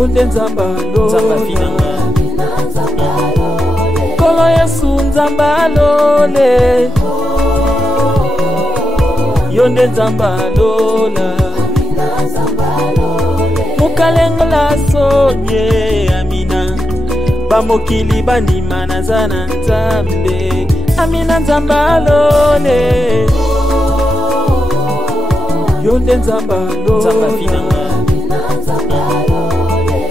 Yonde nzambalo Nzamba finanga Kolo Yesu nzambalo le Yonde nzambalo la Mukalengo la sonye Amina Bamokili bandima na zana nzambe Amina nzambalo le Yonde nzambalo Nzamba finanga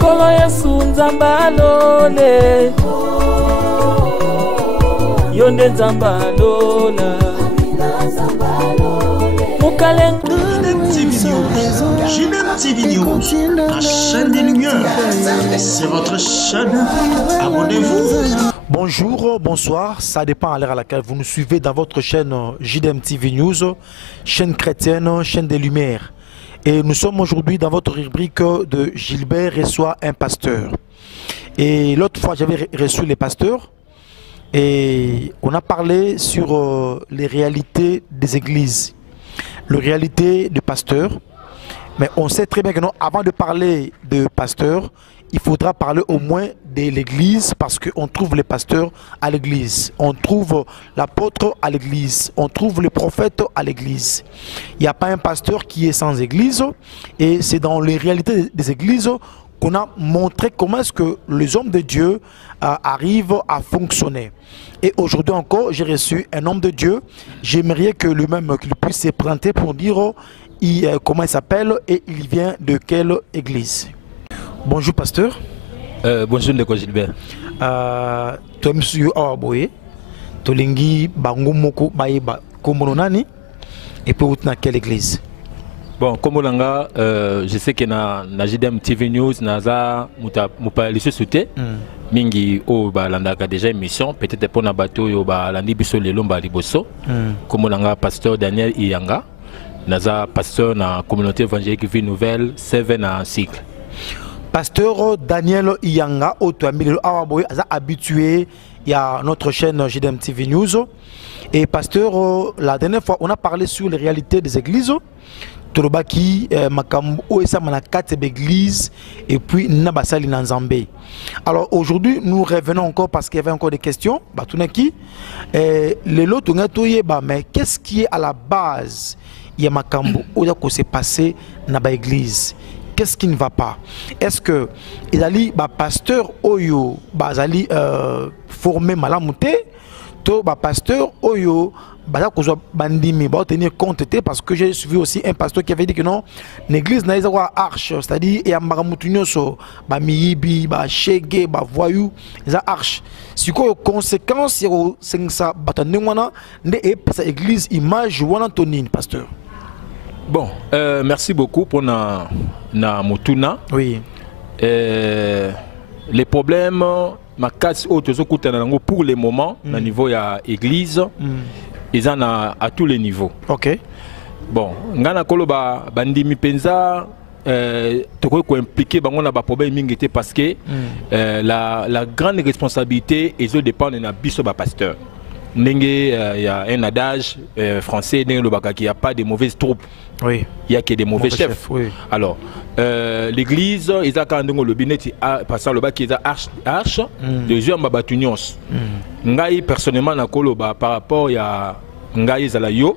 Kolo Yesu nzambalo le Yonde nzambalo la Mukalengo JDM TV News, la chaîne des lumières. C'est votre chaîne. Abonnez-vous. Bonjour, bonsoir, ça dépend à l'heure à laquelle vous nous suivez dans votre chaîne JDM TV News, chaîne chrétienne, chaîne des lumières. Et nous sommes aujourd'hui dans votre rubrique de Gilbert reçoit un pasteur. Et l'autre fois, j'avais reçu les pasteurs et on a parlé sur les réalités des églises, les réalités des pasteurs. Mais on sait très bien que non, avant de parler de pasteurs, il faudra parler au moins de l'église parce qu'on trouve les pasteurs à l'église. On trouve l'apôtre à l'église. On trouve les prophètes à l'église. Il n'y a pas un pasteur qui est sans église. Et c'est dans les réalités des églises qu'on a montré comment est-ce que les hommes de Dieu arrivent à fonctionner. Et aujourd'hui encore, j'ai reçu un homme de Dieu. J'aimerais que lui-même qu'il puisse se présenter pour dire comment il s'appelle et il vient de quelle église. Bonjour pasteur. Bonjour Ndeko Gilbert. Toi monsieur Awaboye. Tolingi bango moko baeba komono nani et puis dans quelle église? Bon, comme langa, je sais que na JDM TV News naza mupa liso sauté. Mingi o ba landaka déjà émission peut-être pour na bateau yo ba landi biso lelo ba liboso. Comme langa pasteur Daniel Iyanga. Naza pasteur na communauté évangélique Vie Nouvelle 7 en cycle. Pasteur Daniel Iyanga, habitué à notre chaîne JDM TV News. Et pasteur, la dernière fois, on a parlé sur les réalités des églises. Tolobaki, Makambo, Oesa Manakate d'église, et puis Nabasali Nanzambe. Alors aujourd'hui, nous revenons encore parce qu'il y avait encore des questions. Les lots, mais qu'est-ce qui est à la base? Il y a Makambo, Oya ko s'est passé dans l'église. Qu'est-ce qui ne va pas? Est-ce que il ali pasteur oyo bazali formé malamouté to pasteur oyo baza kozwa bandimi ba tenir compte parce que j'ai suivi aussi un pasteur qui avait dit que non l'église n'a pas arche, c'est-à-dire et amaramutunyoso ba miyibi ba shege ba voyou za arche si quoi conséquence yo sensa batandengwana nde e pesa église image wana tonine pasteur. Bon, merci beaucoup pour na Mutuna. Oui. Les problèmes, ma casse pour le moment, au niveau de l'église, ils en ont à tous les niveaux. Ok. Bon, ngana koloba bandimi penza, toko ko impliqué bango na ba problème mingi parce que la grande responsabilité ils dépendent de biso ba pasteur. Il y a un adage français, il n'y a pas de mauvaises troupes. Oui. Il n'y a que des mauvais chefs. Oui. Alors, l'église, ils ont quand le binet, passant le bas qui est arche, deuxième babatunions. Ngai personnellement, par rapport à Ngai Zalayo,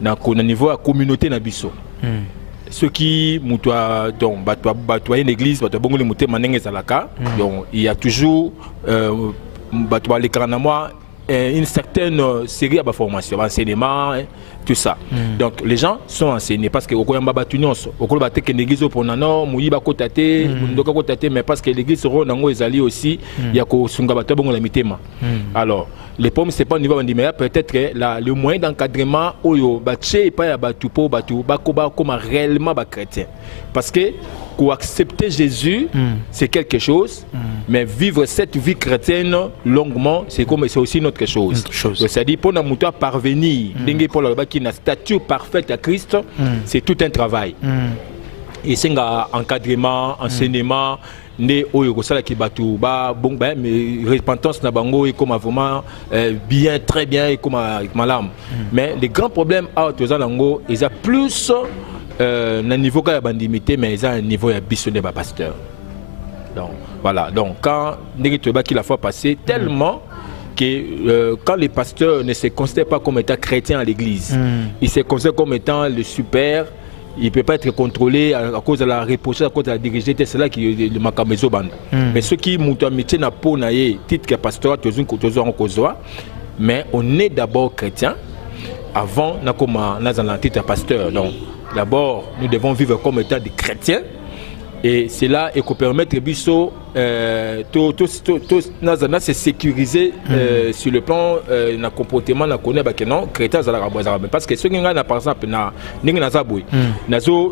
na niveau de la communauté Nabiso. Ceux qui donc une église, il y a toujours une certaine série de formations, enseignement, tout ça. Donc les gens sont enseignés parce que au l'église mais parce que l'église aussi il y a alors les pommes c'est pas au niveau de peut-être que le moyen d'encadrement comme réellement chrétien parce que pour accepter Jésus c'est quelque chose mais vivre cette vie chrétienne longuement c'est aussi une autre chose. C'est-à-dire pour nous parvenir pour qui n'a statut parfaite à Christ, c'est tout un travail. Et c'est un encadrement, enseignement, né au qui batu ba bon ben mais repentance na bango et comme vraiment bien très bien et comme malam. Mais les grands problèmes à Tozalango, ils a plus un niveau de bandimité mais ils ont un niveau de bisonné ba pasteur. Donc, voilà. Donc, quand Néritoba qui la fois passée, tellement que quand les pasteurs ne se considèrent pas comme étant chrétiens à l'église, ils se considèrent comme étant le super, il ne peut pas être contrôlé à cause de la reprocher, à cause de la diriger, c'est là qui est le Makamezo Band. Mais ceux qui montent un métier n'a pas titre que pasteur, mais on est d'abord chrétien avant d'un titre pasteur. Donc, d'abord, nous devons vivre comme étant des chrétiens. Et c'est là et qu'on permet Bisso de se sécuriser sur le plan de comportement que non chrétien parce que ceux qui ont par exemple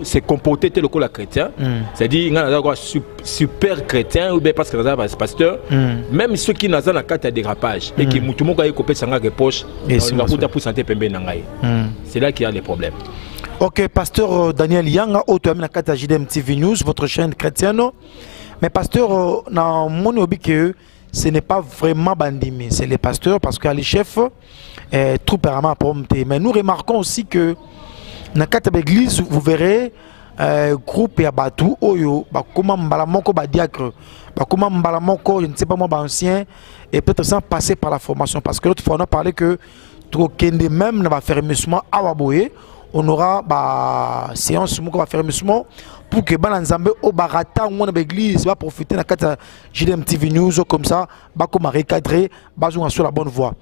se comporter tel que la chrétien, c'est-à-dire super chrétien ou bien parce que nous avons pasteur, même ceux qui n'ont pas de dérapage et qui tout le monde a coupé sa reproche, c'est là qu'il y a les problèmes. Ok, pasteur Daniel Yanga, auteur de la JDM TV News, votre chaîne chrétienne. Mais pasteur, dans mon hobby, ce n'est pas vraiment bandimi, c'est les pasteurs parce que les chefs tout permanent pour monter. Mais nous remarquons aussi que dans la église, vous verrez groupe et abatou, oyo, comment mbalamoko diacre, comment mbalamoko, je ne sais pas moi, ancien, et peut-être sans passer par la formation. Parce que l'autre fois, on a parlé que trop même va faire émission à Waboye. On aura une séance qui va faire pour que les Nzambe au barata ou l'église va profiter de la JDM TV News comme ça, va comme recadrer, va sur la bonne voie.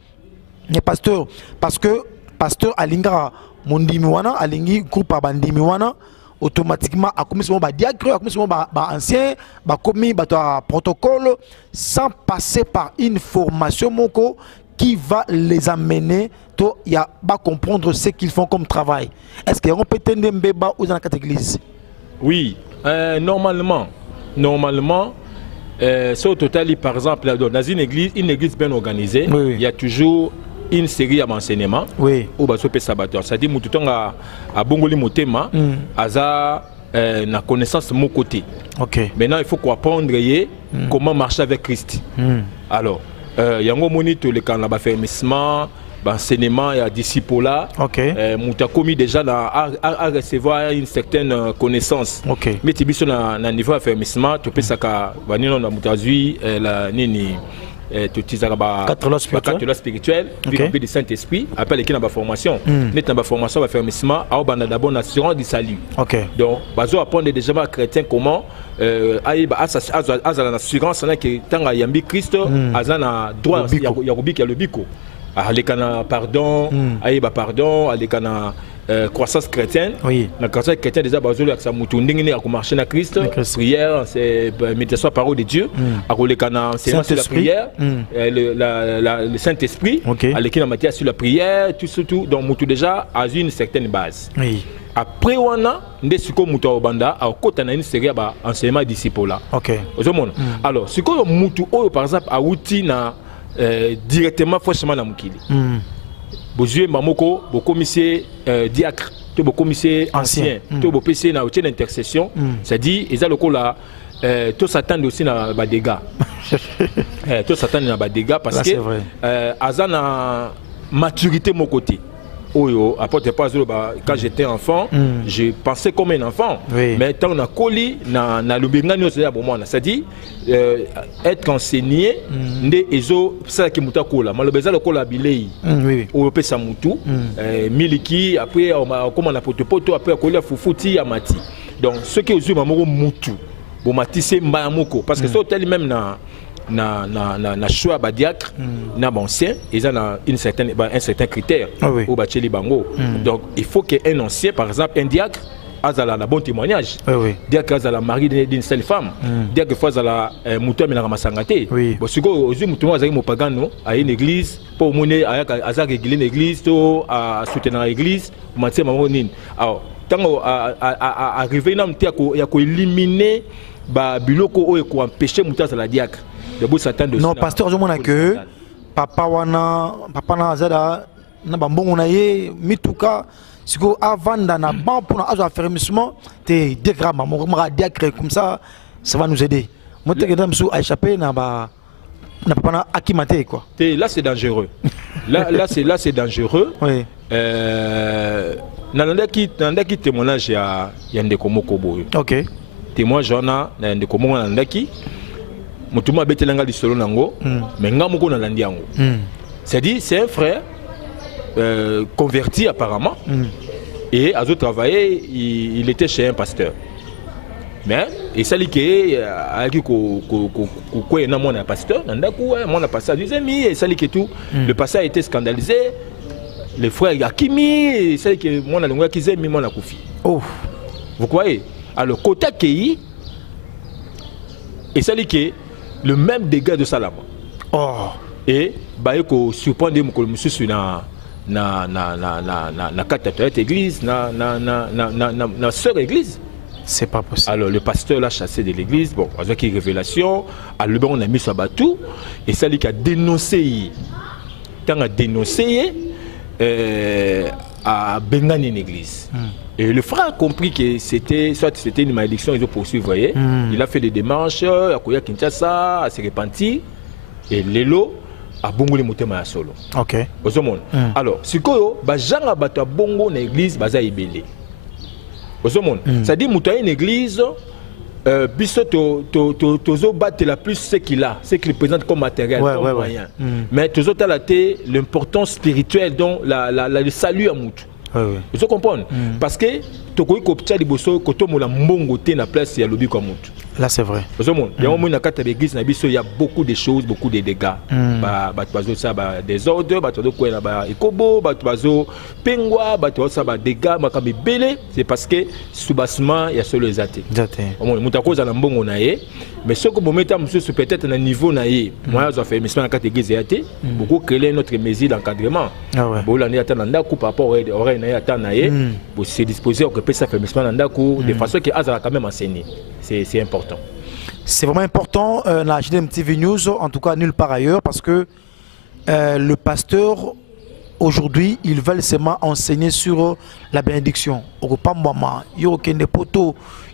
Mais pasteur, parce que pasteur Alinga Mondimiwana, Alingi groupe à Bandimiwana, automatiquement a commis son diacre, a commis son ancien, a commis un protocole sans passer par une formation moko qui va les amener à comprendre ce qu'ils font comme travail. Est-ce qu'on peut tenir un bébé dans la église? Oui, normalement, au total, par exemple, dans une église bien organisée, oui. Il y a toujours une série d'enseignements au basope sabateur. C'est-à-dire que tout le monde a bongoli motema, a la connaissance de mon côté. Maintenant, il faut qu'on apprenne comment marcher avec Christ. Alors, il y a un moment où les gens ont fait enseignement et disciple là, a commis déjà à recevoir une certaine connaissance. Mais tu es à un niveau d'affermissement, tu peux savoir que la nini. Catholique spirituel, du Saint-Esprit, après les formation. Notre formation va faire d'abord l'assurance du salut. Donc, bazo apprendre déjà les chrétiens comment l'assurance que tant yambi Christ, azana droit ya le biko. Alekana pardon, pardon, alekana croissance chrétienne. La croissance chrétienne déjà basée sur la marcher na Christ, prière, c'est méditation parole de Dieu. Alekana c'est la prière, le Saint-Esprit, alekana matière sur la prière, tout donc mutu déjà a une certaine base. Après on a des suko mutu obanda a côté na une série ba enseignement disciple là. Alors ce que mutu par exemple a outil na directement forcément dans Mukili. Bozué Mamoko, bo commissaire diacre, to bo commissaire ancien, to bo PC na outil d'intercession, c'est-à-dire ils a le coup là tout s'attend aussi na ba dégâts. Tout s'attend na ba dégâts parce que azana maturité mon côté. Apporte pas quand j'étais enfant, je pensais comme un enfant. Mais tant on a collé na lubingani c'est-à-dire être enseigné ndé ezo ça qui muta kola malobeza le kola bilei au pesa mutu miliki après comment on a poto après kola fufuti amati. Donc ce qui est mamoko mutu bo matisse mbayamoko parce que ça tel même na choix badiacre na ancien ils ont un certain critère au bacheli bango. Donc il faut qu'un ancien par exemple un diacre a la bon témoignage. Diacre a la mari d'une seule femme. Diacre fois a la muto mais la masangate. Bon ce que aux yeux muto a mo pagano à une église pour mener à réguler une église to à soutenir l'église matin maman nin. Alors tant à arriver na mtia ko ya ko éliminer ba biloko o ko empêcher muto à la diacre. Non, pasteur, je me que papa na zada na bambongo na ye mituka siko avant na ban pour na affermissement te dégrama mon diacre comme ça va nous aider. Moi te gedam sou a échappé na papa na akimate quoi. Là c'est dangereux. Là c'est dangereux. Oui. Nandaki témoignage ya ndeko moko boyo. Témoin jona na ndeko moko nandaki Motuma betelanga li solo nango, mais nga moko na landi yango. C'est-à-dire c'est un frère converti apparemment et à travailler, il était chez un pasteur. Mais et ça dit que avec quoi na mon pasteur, nandaku mon pasteur disait mi et ça dit que tout le pasteur a été scandalisé. Les frères Yakimi, c'est que mon alonga qui mi mon akufi. Oh, vous croyez? Alors Kota Kei et ça dit que le même dégât de Salama. Oh. Et bah eko surprendre mo monsieur sur na cathédrale église na sœur église. C'est pas possible. Alors le pasteur l'a chassé de l'église. Bon, avec une révélation, alors on a mis sur bateau et ça lui a dénoncé. Tant a dénoncé à Bengani une église. Et le frère a compris que c'était une malédiction, ils ont poursuivi, vous voyez. Il a fait des démarches, à Koya Kinshasa, à se repentir. Et Lelo a bongo les motema solo. OK. Alors, si quoi, bah Jean a battu bongo dans l'église, bah ça ibélé. Ça dit que une église, biso tozo battre la plus ce qu'il a, ce qu'il présente comme matériel, comme moyen. Mais tozo talaté l'importance spirituelle dont le salut à Moutou. Vous comprenez? Parce que tokoi kopcha liboso koto mola mbongo te na place ya lobi kwa Moutou. Là c'est vrai. Vous comprenez? Il y a au moins na carte d'église na biso il y a beaucoup de choses, beaucoup de dégâts. Ba bazo ça ba désordre, ba todo ko na ba ikobo, ba bazo pengwa, ba to ça ba dégâts, ba kabi belé, c'est parce que soubassement il y a solo les athées. Au moins mutako za na mbongo na ye, mais ce que momenta monsieur peut-être na niveau na ye. Moi ça fait mission na carte d'église athée, beaucoup créer notre mesure d'encadrement. Bon l'année attend nda coup par rapport au na attend na ye, pour se disposer au que ça fait mission nda coup de façon que azala quand même enseigner. C'est important. C'est vraiment important la JDM-TV News, en tout cas nulle part ailleurs, parce que le pasteur, aujourd'hui, ils veulent seulement enseigner sur la bénédiction.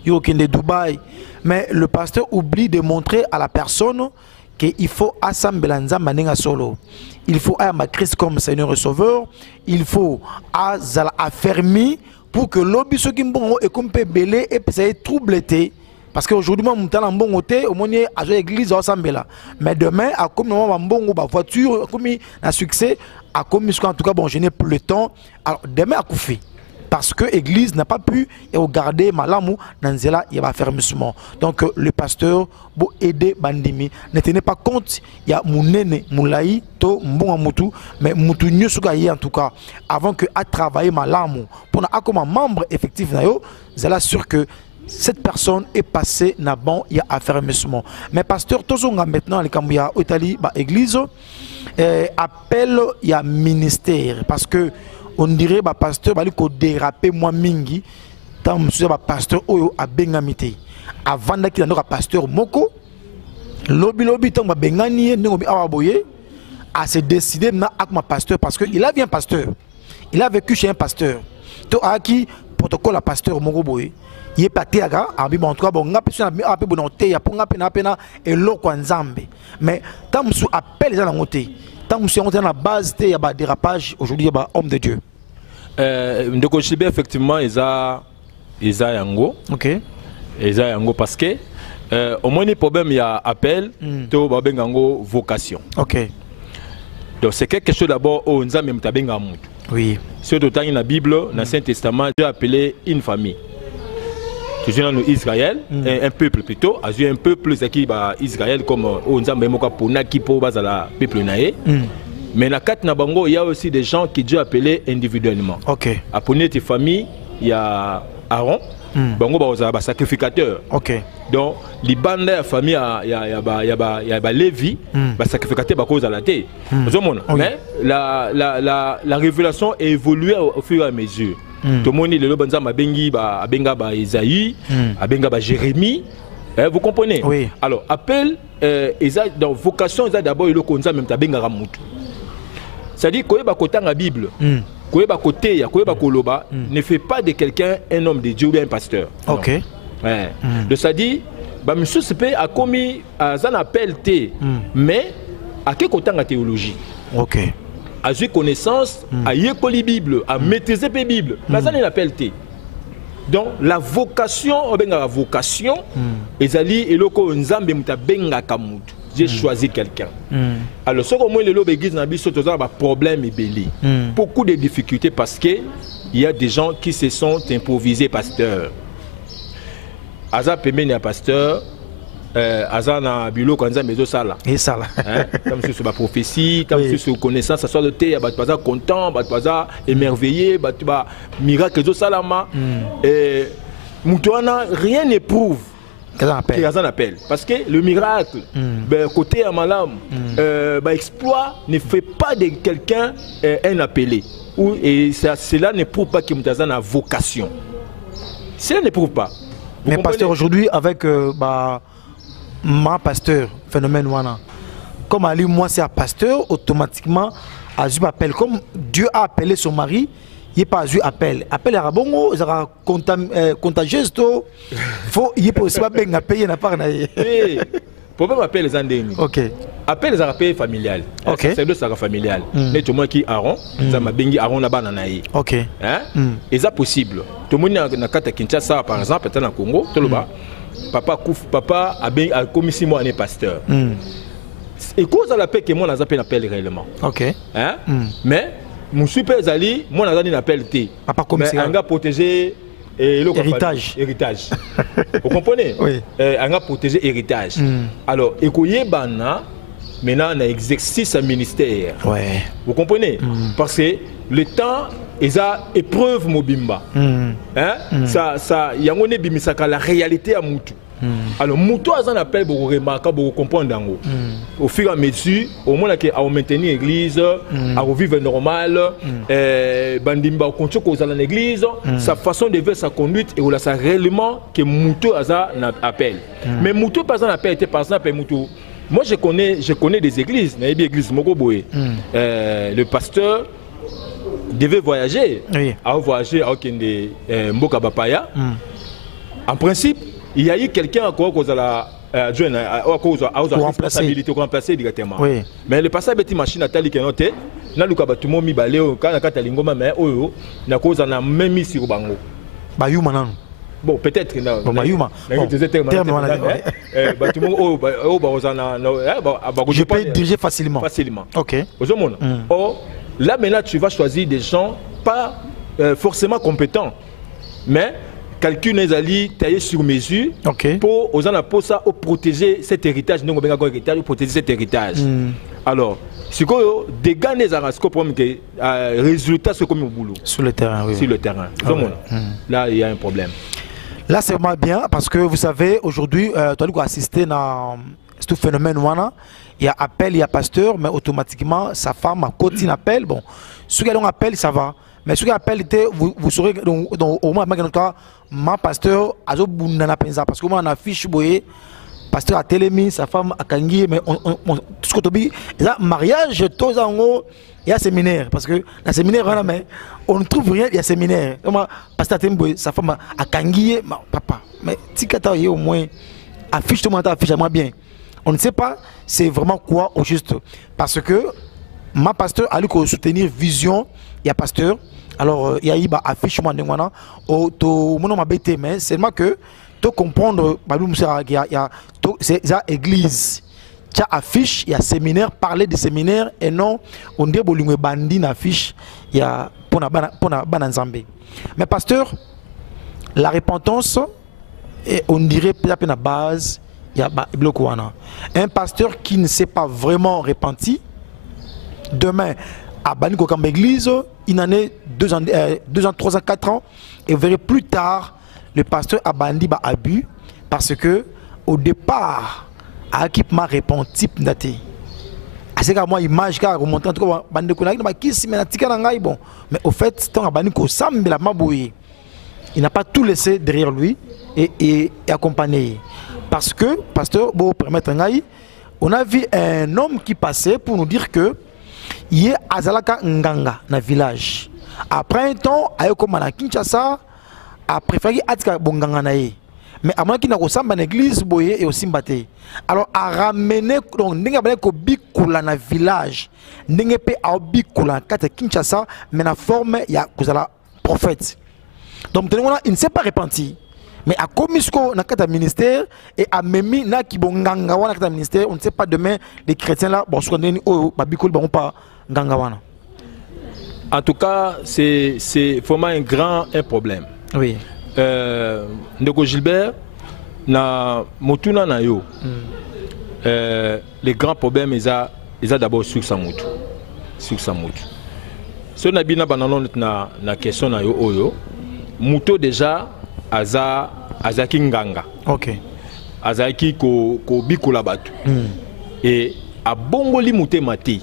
Dubaï. Mais le pasteur oublie de montrer à la personne qu'il faut assembler solo. Il faut avoir Christ comme Seigneur et Sauveur. Il faut affermir pour que l'objet qui est comme belé et peut être troublé. Parce qu'aujourd'hui, on est en bon côté, on est à l'église ensemble là. Mais demain, à comme on a bon voiture, comme un succès, à comme en tout cas bon, je n'ai plus le temps. Alors demain à Koufi. Parce que l'église n'a pas pu garder malamou dans zela il y a fermement. Donc le pasteur pour aider bandimi ne tenez pas compte il y a mounene moulaï to mbonga mutu mais mutu nyosuka en tout cas avant que à travailler malamou pour na comme membre effectif na yo zela sûr que cette personne est passée na bon il y a affermissement. Mais pasteur tozonga maintenant les Kambouya Italie ba église appelle il y a ministère parce que on dirait que pasteur va déraper moi mingi tant monsieur pasteur oyo a bengamité avant qu'il y ait pasteur moko lobby tant bengani ngobi awaboye a se décider na ak ma pasteur parce que il a bien pasteur il a vécu chez un pasteur to aki protocole à pasteur moko boye il est parti à gars en tout cas bon ngapé sur a pe bonté ya pour ngapé na pena et loko nzambe mais tant monsieur appelle les gens ngoté. Tant que nous sommes à la base, il y a des dérapages. Aujourd'hui, il y a des hommes de Dieu. Donc, effectivement, ils ont yango. Ok. Ils ont yango parce que au moins, le problème, il y a appel, to babengango vocation. Ok. Donc, c'est quelque chose d'abord, on a même tabengamut. Oui. Surtout dans la Bible, dans le Saint-Testament, Dieu a appelé une famille. Toujours dans Israël, un peuple plutôt, un peuple qui Israël comme on a même pour la peuple naé. Mais dans quatre nabango, il y a aussi des gens qui Dieu a appelé individuellement. OK. Après tes familles, il y a Aaron, bango ba sacrificateur. OK. Donc les bandes de famille il y a Lévi, ba sacrificateur ba cause à la terre. Mais la révélation a évolué au fur et à mesure. Tout le monde est le banza bengi abenga ba Isaïe, abenga ba Jérémie. Vous comprenez? Oui. Alors appel donc vocation d'abord le konza même tabenga ramutu. C'est-à-dire que ba kota la Bible, ko ba côté ya ko ba koloba ne fait pas de quelqu'un un homme de Dieu ou bien un pasteur. OK. Ouais. Donc ça dit ba monsieur Sepe a commis un appel T mais à quel côté la théologie? OK. À jouer connaissance, à y écouter la Bible, à maîtriser la Bible. Mais ça, il appelle T. Donc la vocation, la vocation, ezali eloko nzambe muta benga kamutu. J'ai choisi quelqu'un. Alors ce que moi le lobe église na biso toza ba problème ebeli. Beaucoup de difficultés parce que il y a des gens qui se sont improvisés pasteurs. Aza pemeni ya pasteur aza na bilo kanza mezo sala. Et ça là. Comme si c'est ma prophétie, comme si c'est connaissance, ça soit le thé, bat baza content, bat baza émerveillé, bat ba miracle zo salama. Et mutuana rien n'éprouve. Qu'est-ce appelle? Parce que le miracle, côté Amalam, exploit ne fait pas de quelqu'un un appelé. Et cela ne prouve pas qu'il y a une vocation. Cela ne prouve pas. Mais pasteur, aujourd'hui, avec ma pasteur, phénomène Wana, comme Ali, moi c'est un pasteur, automatiquement, Azu appelle. Comme Dieu a appelé son mari, il n'est pas Azu appel. Appel à Rabongo, il sera contagieuse. Il peut aussi pas payer n'a pas. Problème appel les endémis. Ok. Appel les appels familial. Ok. C'est deux ça familial. Mais tout le monde qui Aaron, ça m'a bengi Aaron là-bas nanaï. Ok. Hein? Et ça possible. Tout le monde na kata Kinshasa par exemple, peut-être en Congo, tout le bas. Papa a commis 6 mois année pasteur. Et cause à la paix que moi n'a pas appel réellement. Ok. Hein? Mais mon super Zali, moi n'a pas appel T. Papa comme ça. Un gars protégé. Héritage. Héritage. Vous comprenez? Oui. On a protégé héritage. Alors, écoutez, maintenant, on a exercice un ministère. Ouais. Vous comprenez? Parce que le temps, ils ont épreuve Mobimba. Ça, il y a la réalité à Moutou. Alors, Moutou a un appel pour remarquer, pour comprendre. Au fur et à mesure, au moins à maintenir l'église, à vivre normal, Bandimba continue à l'église, sa façon de vivre, sa conduite, et là, ça réellement que Moutou a un appel. Mais Moutou pas un appel, par exemple, Moutou. Moi, je connais des églises, le pasteur devait voyager, à voyager à Mboka Bapaya. En principe, il y a eu quelqu'un à remplacer directement. Oui. Mais le passage de machine à tali qui est noté, na luka batumo mi baleo kana kata lingoma mais oyo na cause na même mis sur bango. Bayuma nan. Bon peut-être na. Bayuma. Je peux diriger facilement. Facilement. OK. Oh, là maintenant tu vas choisir des gens pas forcément compétents, mais calcul les taillé sur mesure pour protéger cet héritage, protéger cet héritage. Alors, si vous dégagez les résultats comme au boulot. Sur le terrain, oui. Sur le terrain. Là, il y a un problème. Là, c'est vraiment bien parce que vous savez, aujourd'hui, tu as assisté à ce phénomène. Il y a appel, il y a pasteur, mais automatiquement, sa femme a continué appel. Bon, ceux qui ont appel, ça va. Mais ceux qui appellent, vous saurez au moins ma pasteur a parce que moi on affiche boye pasteur a télémi sa femme a kangi mais tout ce que tu dis mariage tout ça il y a séminaire parce que dans séminaire mais on ne trouve rien il y a séminaire moi pasteur a sa femme a kangi papa mais si tu as au moins affiche tout le monde affiche moi bien on ne sait pas c'est vraiment quoi au juste parce que ma pasteur a lui soutenir vision il y a pasteur. Alors, il y a eu affiche mais seulement que tu comprendre c'est l'église. Tu as affiche, il y a séminaire, parler de séminaire et non on dit que bandi affiche il y a pour mais pasteur, la repentance on dirait peut-être la base il y a un pasteur qui ne s'est pas vraiment repenti demain à Baniko comme église, il en est 2 ans, 3 ans, 4 ans, et vous verrez plus tard, le pasteur a bandi abus, parce que au départ, à équipement repenti, c'est que moi, image car remontant tout mais au fait, tant à Baniko Sam la maboué, il n'a pas tout laissé derrière lui et accompagné. Parce que, pasteur, pour permettre on a vu un homme qui passait pour nous dire que il y a Azalaka Nganga dans le village. Après un temps, il y a Kinshasa, a préféré Atika Bonganga nae. Mais avant qu'il n'a pas dans l'église, boye et aussi mbaté. Alors a ramené donc n'enga bale ko bikula na village, n'enga pe a bikula kata Kinshasa, mais na forme ya kozala prophète. Donc il ne s'est pas repenti. Mais à Komisko, dans le ministère, et à Memi, dans le ministère, on ne sait pas demain, les chrétiens là, bon, pas Gangawana. En tout cas, c'est vraiment un problème. Oui. Ndeko Gilbert, na motuna na yo. Les grands problèmes, ils ont d'abord sur sa moto. Sur sa moto. Si on a bien na question na yo oyo, moto déjà azaki nganga. Ok. Azaki ko bikola batu. Et a bongoli mouté mati.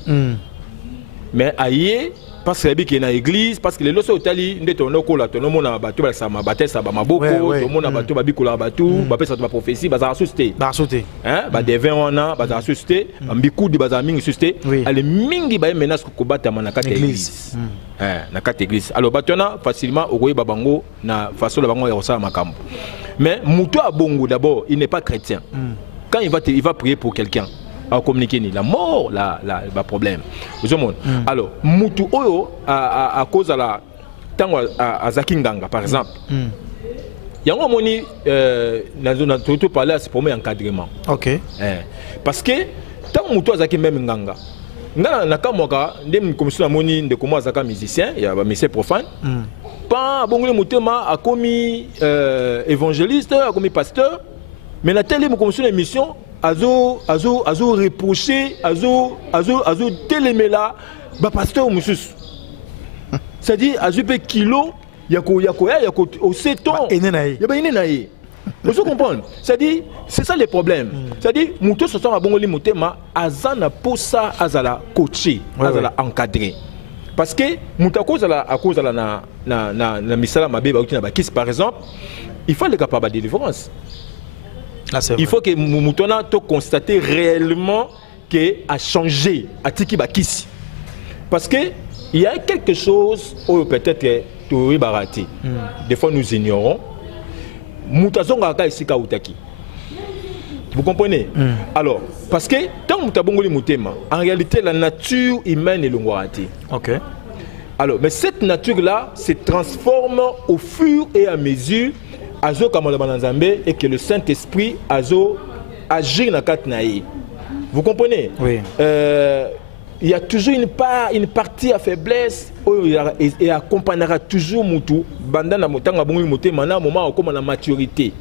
Mais aye parce que qu'il y a une église, parce que les lois sont tali, nous sommes là, tout le monde a battu, ça m'a battu, ça m'a beaucoup, tout le monde a battu, bikola battu, battu ça ma prophétie, bah ça a suscité. Bah sauté. Hein, bah des 20 ans, bah ça a suscité, beaucoup de bah mingi suscité. Allez mingi bah menace ko battre à na 4 église. Hein, na 4 église. Alors batona facilement au royaume babango na façon la bango ya ça makambo. Mais muto a bongo d'abord, il n'est pas chrétien. Quand il va prier pour quelqu'un, à communiquer ni la mort, la problème. Alors, mutu oyo à cause de la tango à Zakinganga par exemple. Yango moni na tout parler c'est pour moi encadrement. OK. Parce que tant mutu azaki même nganga. Ngana nakamwaka ndem commission moni de comment azaka musicien, il y a musicien profane. Pas bongole mutema a commis évangéliste, a commis pasteur, mais na telle commission émission azo reproché azo téléméla ba pasteur musus. C'est-à-dire azo pe kilo yako au seton ya ba inenaye. Vous comprenez? C'est-à-dire c'est ça le problème. C'est-à-dire muto so so abongoli mutema azana posa azala coacher, azala encadrer. Parce que mutako à cause de na misala mabe ba utina ba kiss par exemple, il faut le capable de délivrance. Il faut que Moutona te constate réellement qu'il a changé à Tiki Bakis. Parce qu'il y a quelque chose où peut-être que tu es baraté. Des fois nous ignorons. Moutazonga ici Kautaki. Vous comprenez? Alors, parce que tant Moutabongoli Moutema, en réalité la nature humaine est l'ongwarati. Ok. Alors, mais cette nature-là se transforme au fur et à mesure azo et que le Saint-Esprit azo agit dans la katnaï. Vous comprenez? Oui. Il y a toujours une partie à faiblesse et accompagnera toujours Moutou bandana motanga bongi moté mana moment comme la maturité.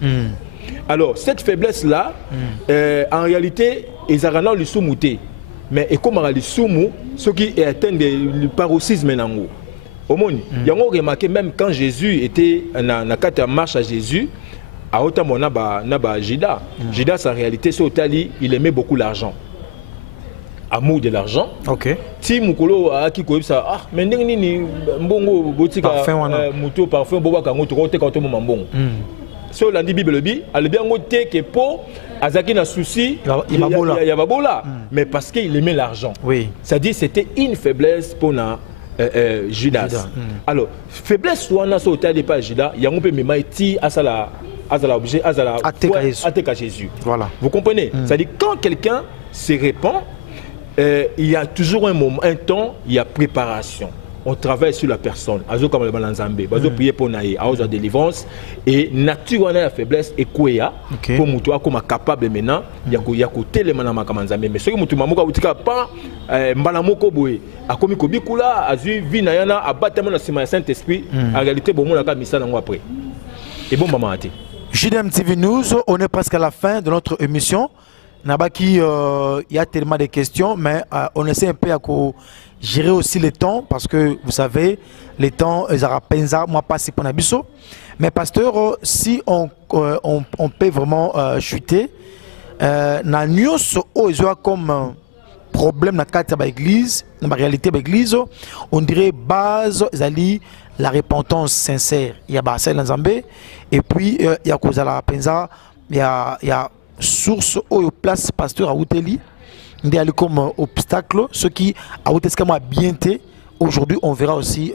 Alors cette faiblesse là en réalité ils arrêtent le soumouté. Mais et comme le soumou ce qui est atteint le paroxysme nango. Au monde, il y a remarqué même quand Jésus était dans la marche à Jésus, à Otamon Naba Jida. Jida, sa réalité, c'est Otali, il aimait beaucoup l'argent. Amour de l'argent. Ok. Si Moukolo a qui connaît ça, ah, mais ni mbongo botika muto parfum boba kango to kote kanto mambongo. Si on a dit Bible bi, elle bien ngoté que pour Azaki na souci, il y a babola, mais parce qu'il aimait l'argent. Oui. Ça dit c'était une faiblesse pour na Judas. Alors, faiblesse soit dans ce hôtel pas Judas, il y a un peu même été à la objet, à la Jésus. Voilà. Vous comprenez? C'est-à-dire quand quelqu'un se répand, il y a toujours un moment, un temps, il y a préparation. On travaille sur la personne. Azo comme le balanzambe, azo prier pour naïe, azo délivrance et nature on a la faiblesse et quoi pour mutua comme capable maintenant, il y a côté les manama kamanzambe mais ce que mutu mamuka utika pas mbalamoko boye akomi ko bikula azu vi na yana abattement na sima Saint-Esprit en réalité bon mon ka misa nango après. Et bon maman ati. JDM TV News, on est presque à la fin de notre émission. Nabaki il y a tellement de questions mais on essaie un peu à gérer aussi le temps parce que vous savez les temps penza moi passer pour nabiso mais pasteur si on peut vraiment chuter na nyos ozo comme problème na carte de l'église dans la réalité de l'église on dirait base zali la repentance sincère il y a basel nzambe et puis il y a cause la penza il y a source au place pasteur à Outeli comme obstacle, ce qui a été bien été. Aujourd'hui, on verra aussi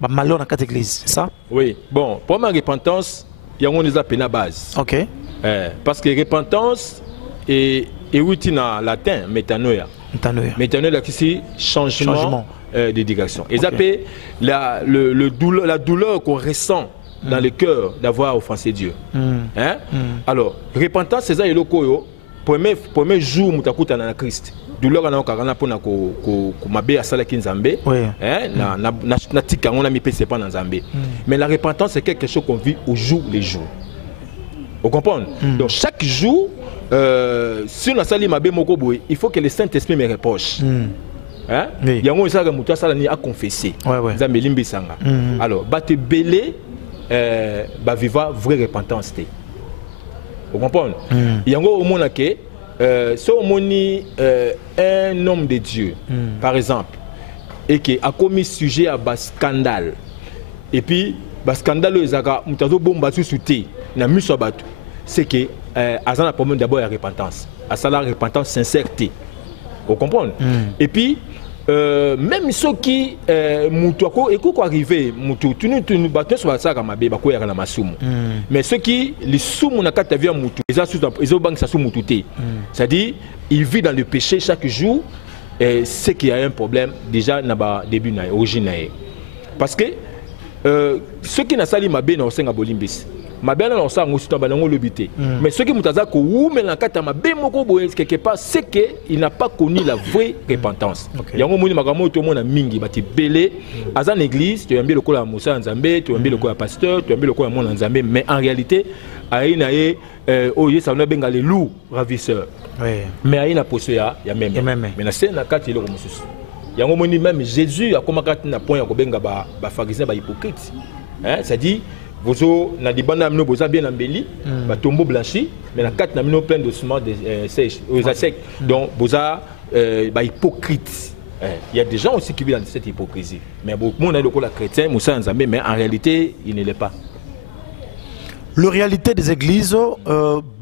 malheur dans cette église, c'est ça? Oui, bon, pour ma repentance, il y a une appel à base. Ok. Parce que repentance est outil en latin, métanoïa. Métanoïa, c'est changement de direction. Et ça la douleur qu'on ressent dans le cœur d'avoir offensé Dieu. Hein? Alors, repentance, c'est ça, premier jour, mutakuta na Christ. Douleur na okagana pona ko mabe asala kinzambe. Hein? Na tika on a mis c'est pas dans Zambé. Mais la repentance, c'est quelque chose qu'on vit au jour les jours. Vous comprenez? Donc, chaque jour, si on a sali mabe moko boy, il faut que le Saint-Esprit me reproche. Hein? Il y a un ça que ça a confessé. Alors, bah te belé, bah vivre vraie repentance. Vous comprenez? Il y a un moment que si on un homme de Dieu, par exemple, et qui a commis sujet à un scandale, et puis le scandale est c'est que a un problème d'abord la repentance, à la repentance sincérité. Vous comprenez? Et puis même ceux qui mutuako et quoi arriver mutu tu bateau sur ça comme bébé quoi na masumu mais ceux qui les sumu na kata via mutu ils ont banque ça sous mututé c'est-à-dire il vit dans le péché chaque jour et c'est qu'il y a un problème déjà na ba début na origine parce que ceux qui na sali mabe na osenga bolimbis mabe na osa ngosi to banango lobité mais ceux qui mutaza ko ou mais na kata mabe moko boye quelque part c'est que il n'a pas connu la vraie repentance yango moni makamo to mona mingi bati belé azan église tu ambi lokola Moussa Nzambe tu ambi lokola pasteur tu ambi lokola mona Nzambe mais en réalité aina ye oye ça na benga les loups ravisseurs mais aina posoya ya même mais na c'est na kati le mususu yango moni même Jésus a komakati na point ya ko benga ba pharisiens ba hypocrite hein c'est dit vous na dibanda mino boza bien embelli ba tombeau blanchi mais na quatre na mino plein de sements de sèches aux secs donc boza ba hypocrite il y a des gens aussi qui vivent dans cette hypocrisie mais beaucoup monde est le chrétien Moussa Nzambe mais en réalité il ne l'est pas. La réalité des églises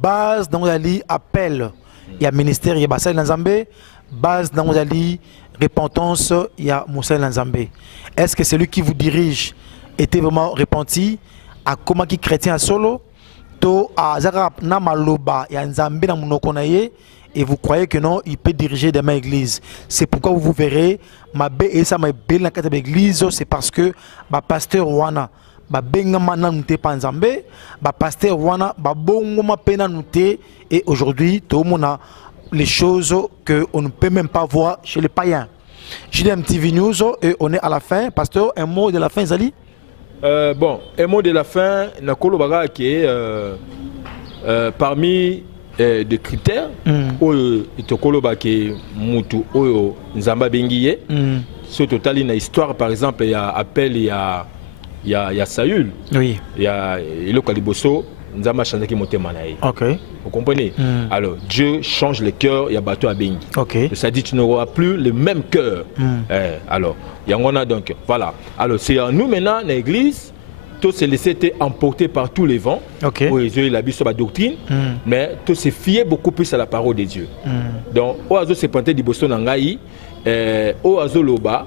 base dans les appel il y a ministère il y a Moussa Nzambe base dans les repentance il y a Moussa Nzambe. Est-ce que celui qui vous dirige était vraiment repenti à comment qui chrétien solo to a zara na maloba ya Nzambe na munoko na ye et vous croyez que non il peut diriger de ma église. C'est pourquoi vous verrez ma bé et ça ma bé na kata église c'est parce que ba pasteur wana ba benga mana nute pa Nzambe ba pasteur wana ba bongo ma pena nute et aujourd'hui tout le a les choses que on ne peut même pas voir chez les païens. JDM TV News et on est à la fin. Pasteur, un mot de la fin, Zali? Bon, un mot de la fin, Nakolo Baga qui est parmi des critères où Itokolo Baki Mutu Oyo Nzamba Bengiye. Sur total, il y a une histoire, par exemple, il y a appel, il y a Saül. Oui. Il y a Elo Kaliboso. Nzamba chante qui monte manaï. OK. Vous comprenez? Alors Dieu change le cœur, il y a bateau à Bengi. OK. Ça dit tu n'auras plus le même cœur. Alors, il y en a donc voilà. Alors c'est à nous maintenant l'église tout se laisser emporter par tous les vents. OK. Où il a vu sur la doctrine, mais tout se fier beaucoup plus à la parole de Dieu. Donc oazo se pointer du bosso nangai oazo loba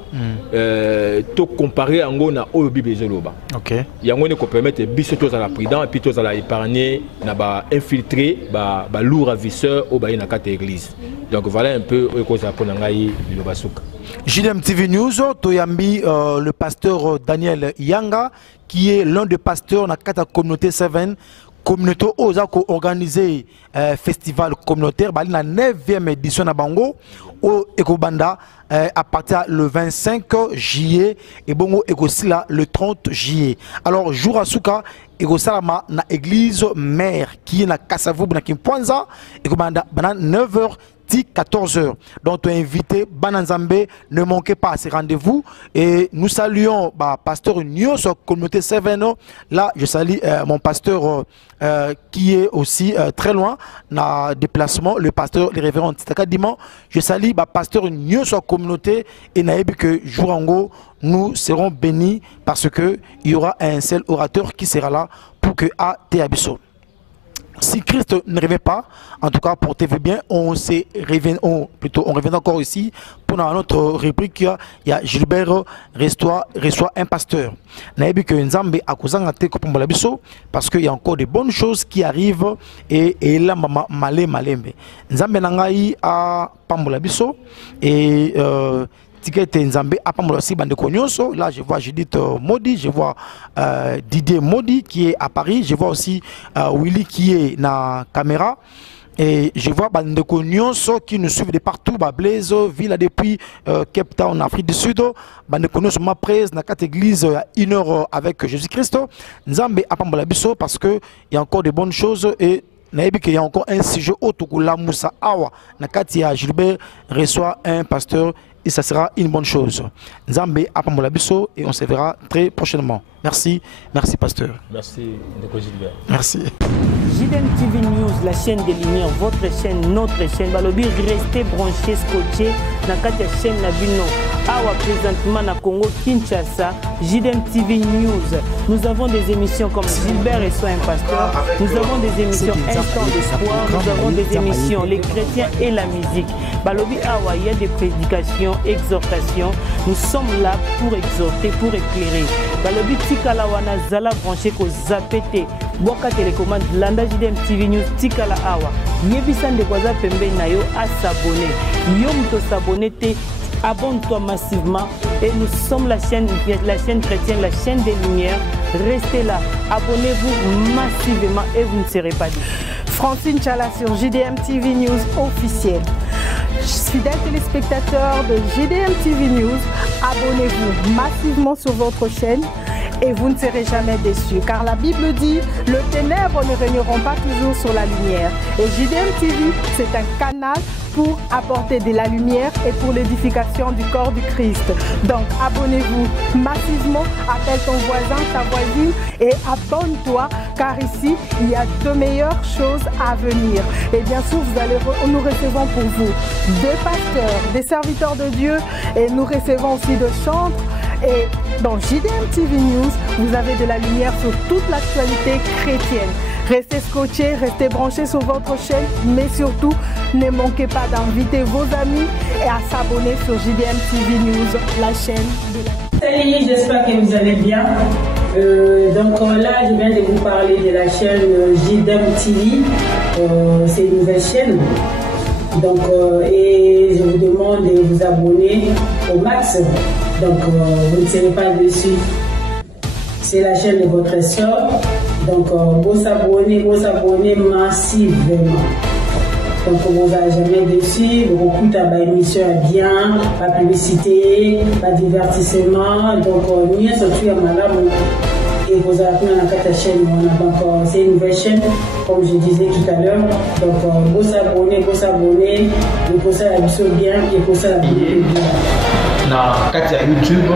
to comparer ango na o bible zoloba. OK. Yango ne ko permettre biso tous à la prudent et puis tous à la épargner na ba infiltrer ba lourd ravisseur au ba na carte église. Donc voilà un peu ko za pona ngai loba suka. JDM TV News toyambi le pasteur Daniel Yanga qui est l'un des pasteurs dans la communauté 7 communauté oza ko organiser festival communautaire bali na 9e édition na bango au Ekobanda à partir le 25 juillet et bongo ekosila le 30 juillet. Alors jour asuka ekosalama na église mère qui est na Kasavubu na Kimpwanza Ekobanda bana 9h 14h. Donc, tu es invité, Bananzambe, ne manquez pas à ces rendez-vous. Et nous saluons pasteur Nyo sur communauté 7. Là, je salue mon pasteur qui est aussi très loin dans le déplacement, le pasteur, le révérend Titakadima. Je salue pasteur Nyo sur communauté et naïbi que Jourango, nous serons bénis parce qu'il y aura un seul orateur qui sera là pour que à Théabiso. Si Christ ne revient pas, en tout cas portez-vous bien, on revient encore ici pour notre rubrique. Il y a Gilbert reçoit un pasteur. Parce qu'il y a encore de bonnes choses qui arrivent et là malé malembe. Nzambe nangai a pambola biso et Ticket Nzambe apambola si bande konyoso. Là je vois Judith Modi, je vois Didier Modi qui est à Paris, je vois aussi Willy qui est na caméra. Et je vois Bandeko Nyonso qui nous suivent de partout, Blaise, Villa depuis Cape Town, Afrique du Sud. Bandeko Nyonso ma presse, na 4 églises à 1 heure avec Jésus-Christ. Nzambe apambola biso parce que il y a encore de bonnes choses et il y a encore un sujet autre que la Moussa Awa. Nakatia Gilbert reçoit un pasteur et ça sera une bonne chose. Nzambe apambola biso et on se verra très prochainement. Merci, merci pasteur. Merci Ndeko Gilbert. Merci. JDM TV News, la chaîne des lumières, votre chaîne, notre chaîne. Balobi, restez branchés, scotchés. Nakatia chaîne Nabino. Awa présentement na Congo Kinshasa, JDM TV News. Nous avons des émissions comme Gilbert et Soin Pasteur. Nous avons des émissions Instant d'espoir. Nous avons des émissions Les chrétiens et la musique. Balobi Awa, il y a des prédications, exhortations. Nous sommes là pour exhorter, pour éclairer. Balobi Tikala wana zala branché ko zapete. Boka télécommande Landa JDM TV News Tikala Awa. Yebisan de kwaza pembe na yo à s'abonner. Yo mto s'abonner te. Abonne-toi massivement et nous sommes la chaîne chrétienne, la chaîne des lumières. Restez là, abonnez-vous massivement et vous ne serez pas déçus. Francine Chala sur JDM TV News officiel. Fidèles téléspectateurs de JDM TV News, abonnez-vous massivement sur votre chaîne et vous ne serez jamais déçus. Car la Bible dit, le ténèbre ne régneront pas toujours sur la lumière. Et JDM TV, c'est un canal pour apporter de la lumière et pour l'édification du corps du Christ. Donc abonnez-vous massivement, appelle ton voisin, ta voisine et abonne-toi car ici il y a de meilleures choses à venir. Et bien sûr nous recevons pour vous des pasteurs, des serviteurs de Dieu et nous recevons aussi de chantres. Et dans JDM TV News, vous avez de la lumière sur toute l'actualité chrétienne. Restez scotchés, restez branchés sur votre chaîne, mais surtout, ne manquez pas d'inviter vos amis et à s'abonner sur JDM TV News, la chaîne de la... Salut, j'espère que vous allez bien. Donc là, je viens de vous parler de la chaîne JDM TV. C'est une nouvelle chaîne. Donc, et je vous demande de vous abonner au max. Donc, vous ne serez pas déçus. C'est la chaîne de votre soeur. Donc, vous s'abonnez massivement. Donc, vous n'allez jamais déçu. Vous écoutez la émission bien, la publicité, le divertissement. Donc, mieux surtout à madame. Et vous avez la chaîne. Donc, c'est une nouvelle chaîne, comme je disais tout à l'heure. Donc, vous s'abonnez, et pour ça, la mission bien, et pour ça, la vidéo bien. Na kati ya YouTube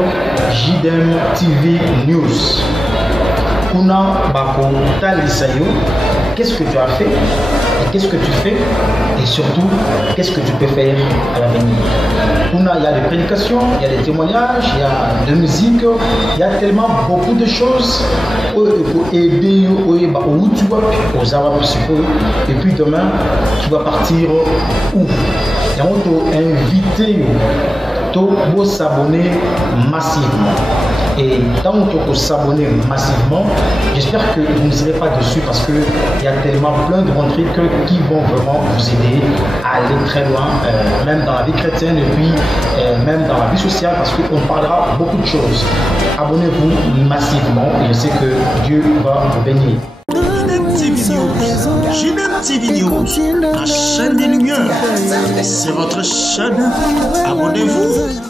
JDM TV News. Kuna bako talisa yo, qu'est-ce que tu as fait, et qu'est-ce que tu fais, et surtout, qu'est-ce que tu peux faire à l'avenir. Kuna, il y a des prédications, il y a des témoignages, il y a de musique, il y a tellement beaucoup de choses pour aider et puis demain, tu vas partir où? Et on t'a invité pour s'abonner massivement. Et tant que vous s'abonnez massivement, j'espère que vous ne serez pas dessus parce qu'il y a tellement plein de bons trucs qui vont vraiment vous aider à aller très loin, même dans la vie chrétienne et puis même dans la vie sociale parce qu'on parlera beaucoup de choses. Abonnez-vous massivement et je sais que Dieu va vous bénir. JDM TV News, la chaîne des lumières. C'est votre chaîne. Abonnez-vous.